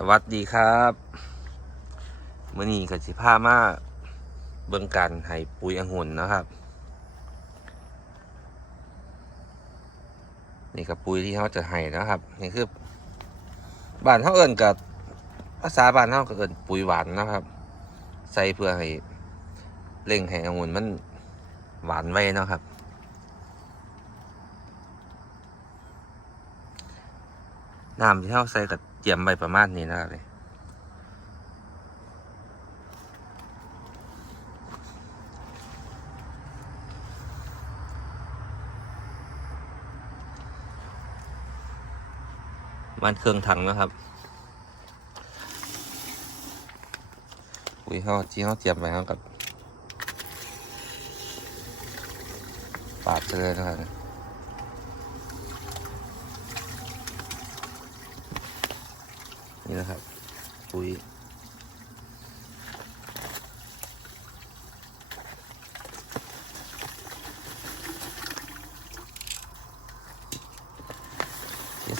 สวัสดีครับมื่อนี้กับสิผ้ามาเบิ่งการให้ปุ๋ยองุ่นนะครับ นี่กับปุ๋ยที่เขาจะให้นะครับ นี่คือบ้านเขาเอิญกับภาษาบ้านเขาก็เอิญปุ๋ยหวานนะครับ ใส่เพื่อให้เร่งให้องุ่นมันหวานไว้นะครับ น้ำที่เขาใส่กับเจียมใบประมาณนี้นะครับเลยมันเครื่องถังนะครับปุ๋ยเขาที่เขาเจียมไปเขากับปาดไปเลยนะครับ นี่นะครับ ปุ๋ย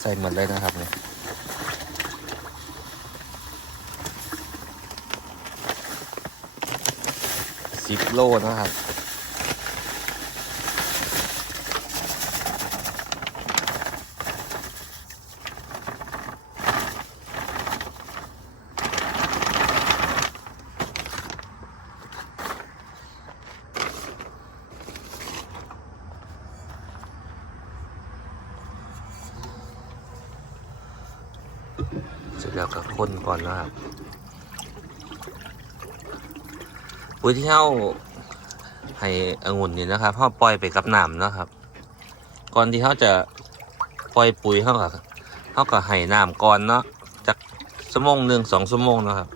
ใส่หมดเลยนะครับเนี่ยสิบโลนะครับ แล้วก็คนก่อนนะครับปุ๋ยที่เข้าให้องุ่นนี่นะครับเขาปล่อยไปกับน้ำนะครับ ก่อนที่เขาจะปล่อยปุ๋ยเขาก็เขาก็ให้น้ำก่อนเนาะจากชั่วโมงหนึ่งสองชั่วโมงนะครับ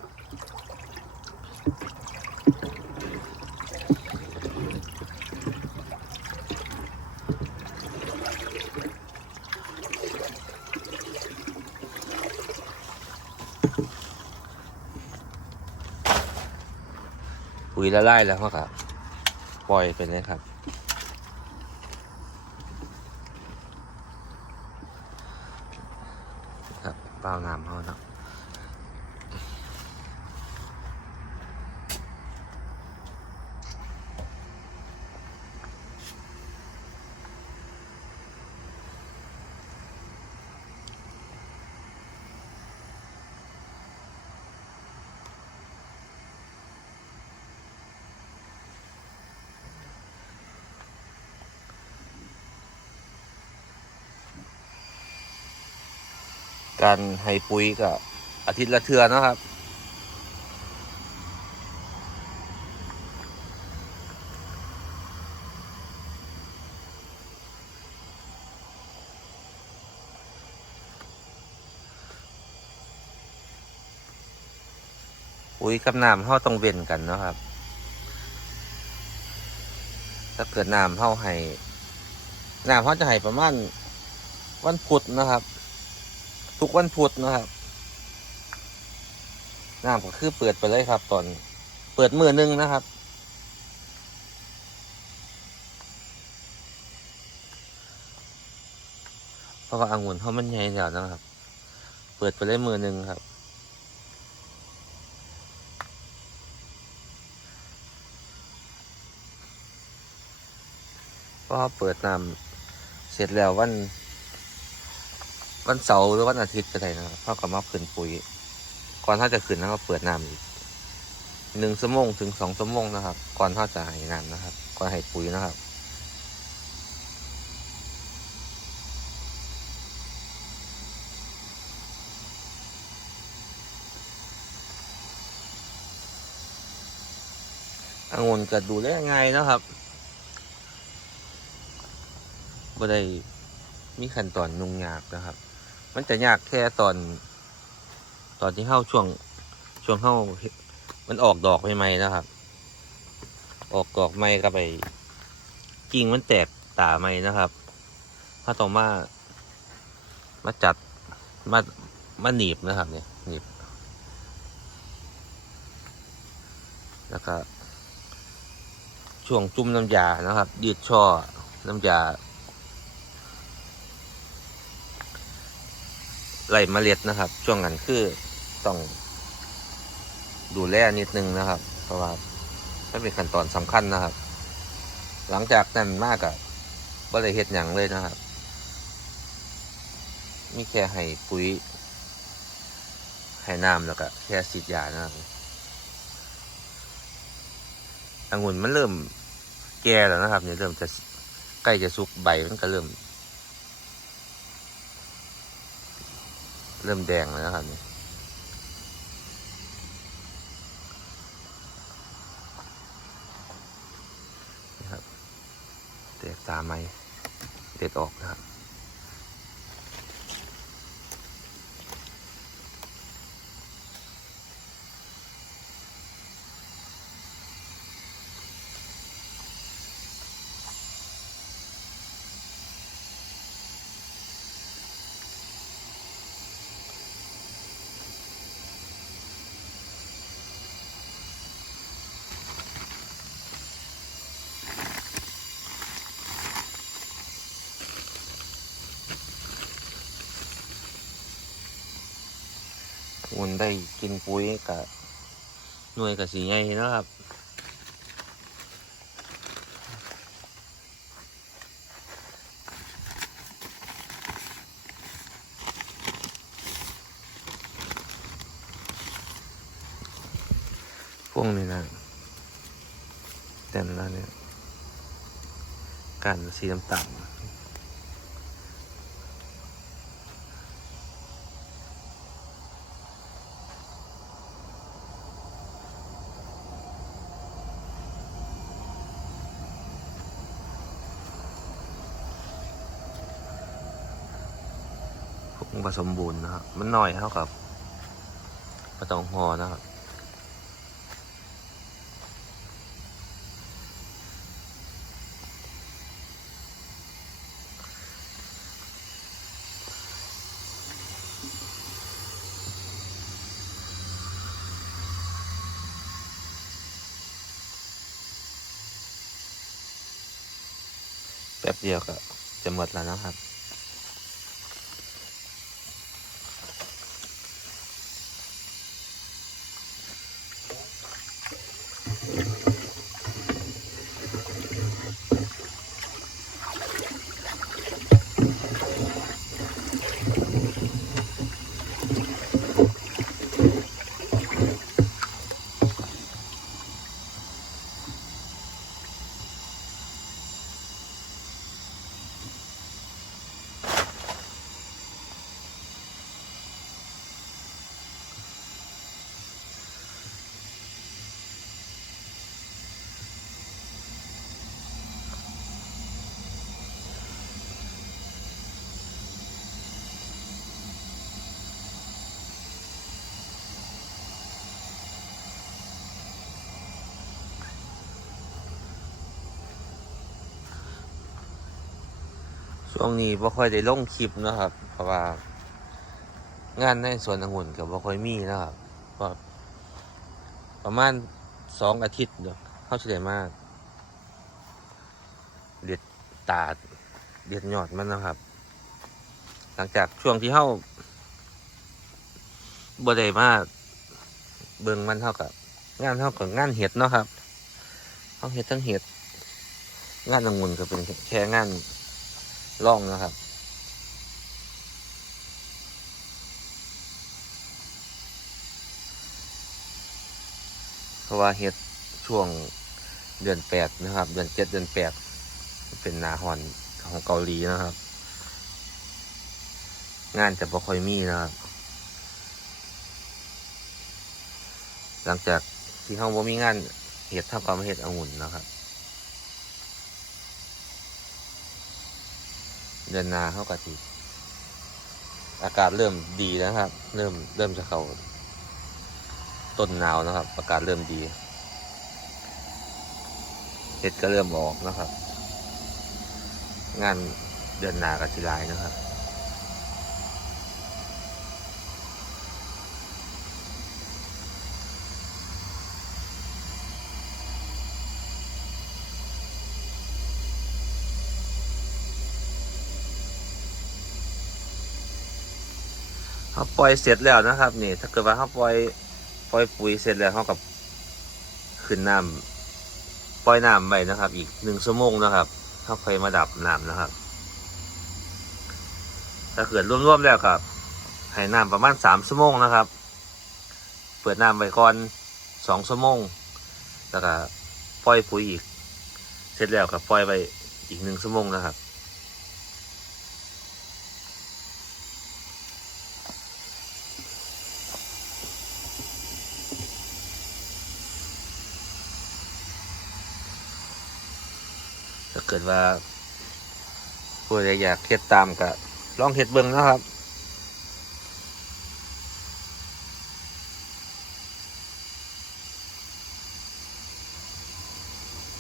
ปุ๋ยละลายแล้วเขาก็ปล่อยไปเลยครับครับเปล่าน้ำเขาเนาะ การให้ปุ๋ยก็อาทิตย์ละเทือนะครับ ปุ๋ยกับน้ำเขาต้องเว้นกันนะครับ ถ้าเกิดน้ำเขาให้น้ำเขาจะให้ประมาณวันพุธนะครับ ทุกวันพุธนะครับน้ำก็คือเปิดไปเลยครับตอนเปิดมือหนึงนะครับ เพราะว่าองุ่นเขามันใหญ่แล้วนะครับ เปิดไปเลยมือหนึงครับเพราะเขาเปิดน้ำเสร็จแล้ววัน วันเสาร์หรือวันอาทิตย์ก็ได้นะครับเท่ากับมาขึ้นปุ๋ย ก่อนถ้าจะขึ้นแล้วก็เปิดน้ำอีกหนึ่งชั่วโมงถึงสองชั่วโมงนะครับ ก่อนถ้าจะให้น้ำนะครับ ก่อนให้ปุ๋ยนะครับองุ่นก็ดูแลง่ายนะครับบ่ได้มีขั้นตอนนุ่งยากนะครับ มันจะยากแค่ตอน ตอนที่เข้าช่วงช่วงเข้ามันออกดอกใหม่ๆนะครับ ออกดอกใหม่ก็ไปกิ่งมันแตกตาใหม่นะครับ ถ้าต้องมามาจัดมามาหนีบนะครับ เนี่ยหนีบแล้วก็ช่วงจุ่มน้ำยานะครับ ยืดช่อน้ำยา ไหลเมล็ดนะครับ ช่วงนั้นคือต้องดูแลนิดนึงนะครับ เพราะว่ามันเป็นขั้นตอนสำคัญนะครับ หลังจากนั้นมากอะบ่ได้เฮ็ดหยังเลยนะครับ มีแค่ให้ปุ๋ยให้น้ำแล้วก็แค่ฉีดยานะครับองุ่นมันเริ่มแก่แล้วนะครับเนี่ยเริ่มจะใกล้จะสุกใบมันก็เริ่ม เริ่มแดงแล้วนะครับนี่นะครับแตกตาไหมเด็ดออกนะครับ อุ่นได้กินปุ๋ยกับหน่วยกับสีใหญ่นะครับพวกนี้นะเต็มแล้วเนี่ยกันสีน้ำตาล ผสมบูรณ์นะครับ มันหน่อยเท่ากับปลาตองหอนะครับแป๊บเดียวก็จะหมดแล้วนะครับ ช่วงนี้บ่ค่อยได้ลงคลิปนะครับ เพราะว่างานในสวนองุ่นกับบ่ค่อยมีนะครับก็ประมาณสองอาทิตย์เดี๋ยเข้าเฉลี่ยมากเด็ดตาดเด็ดยอดมันนะครับ หลังจากช่วงที่เข้าบ่ได้มาเบิ่งมันเท่ากับงานเท่ากับงานเห็ดเนาะครับเขาเห็ดทั้งเห็ดงานองุ่นก็เป็นแค่งาน ล่องนะครับ เพราะว่าเฮ็ดช่วงเดือนแปดนะครับ เดือนเจ็ดเดือนแปดเป็นนาหอนของเกาหลีนะครับ งานจะบ่ค่อยมีนะครับ หลังจากที่เขาบ่มีงานเฮ็ดท่ากับมเฮ็ดองุ่นนะครับ เดือนนาเข้ากะทิอากาศเริ่มดีนะครับ เริ่มเริ่มจะเข้าต้นหนาวนะครับ อากาศเริ่มดีเห็ดก็เริ่มออกนะครับ งานเดือนหนากับสิไลายนะครับ เขาปล่อยเสร็จแล้วนะครับ นี่ ถ้าเกิดว่าเขาปล่อยปล่อยปุ๋ยเสร็จแล้วเขากับขึ้นน้ำปล่อยน้ำไปนะครับ อีกหนึ่งชั่วโมงนะครับเขาค่อยมาดับน้ำนะครับ ถ้าเกิดรวมๆแล้วกับให้น้ำประมาณสามชั่วโมงนะครับ เปิดน้ำไปก่อนสองชั่วโมง แล้วก็ปล่อยปุ๋ยอีก เสร็จแล้วก็ปล่อยไปอีกหนึ่งชั่วโมงนะครับ เกิดว่าผู้ใดอยากเฮ็ดตามก็ลองเฮ็ดเบิ่งนะครับ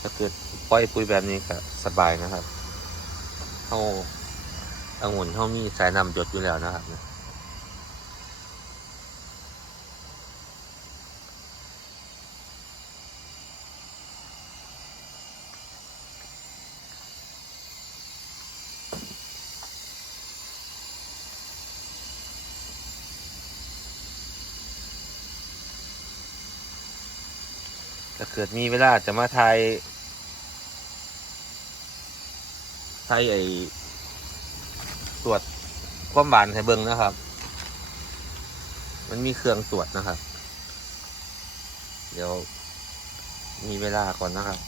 ถ้าเกิดปล่อยปุ๋ยแบบนี้ก็สบายนะครับเขาองุ่นเขามีสายนำหยดอยู่แล้วนะครับ ถ้าเกิดมีเวลาจะมาไทยไทยไอตรวจความหวานให้เบิ่งนะครับ มันมีเครื่องตรวจนะครับ เดี๋ยวมีเวลาก่อนนะครับ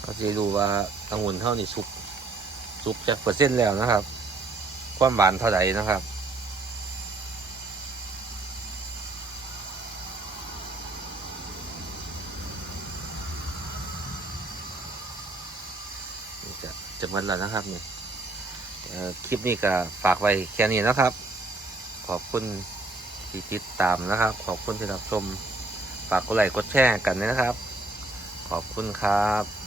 เราจะดูว่าองุ่นเท่านี้สุกสุกจากเปอร์เซ็นต์แล้วนะครับ ความหวานเท่าไหร่นะครับ จะจะหมดแล้วนะครับเนี่ยคลิปนี้ก็ฝากไว้แค่นี้นะครับ ขอบคุณที่ติดตามนะครับ ขอบคุณที่รับชม ฝากกดไลค์กดแชร์กันนะครับ ขอบคุณครับ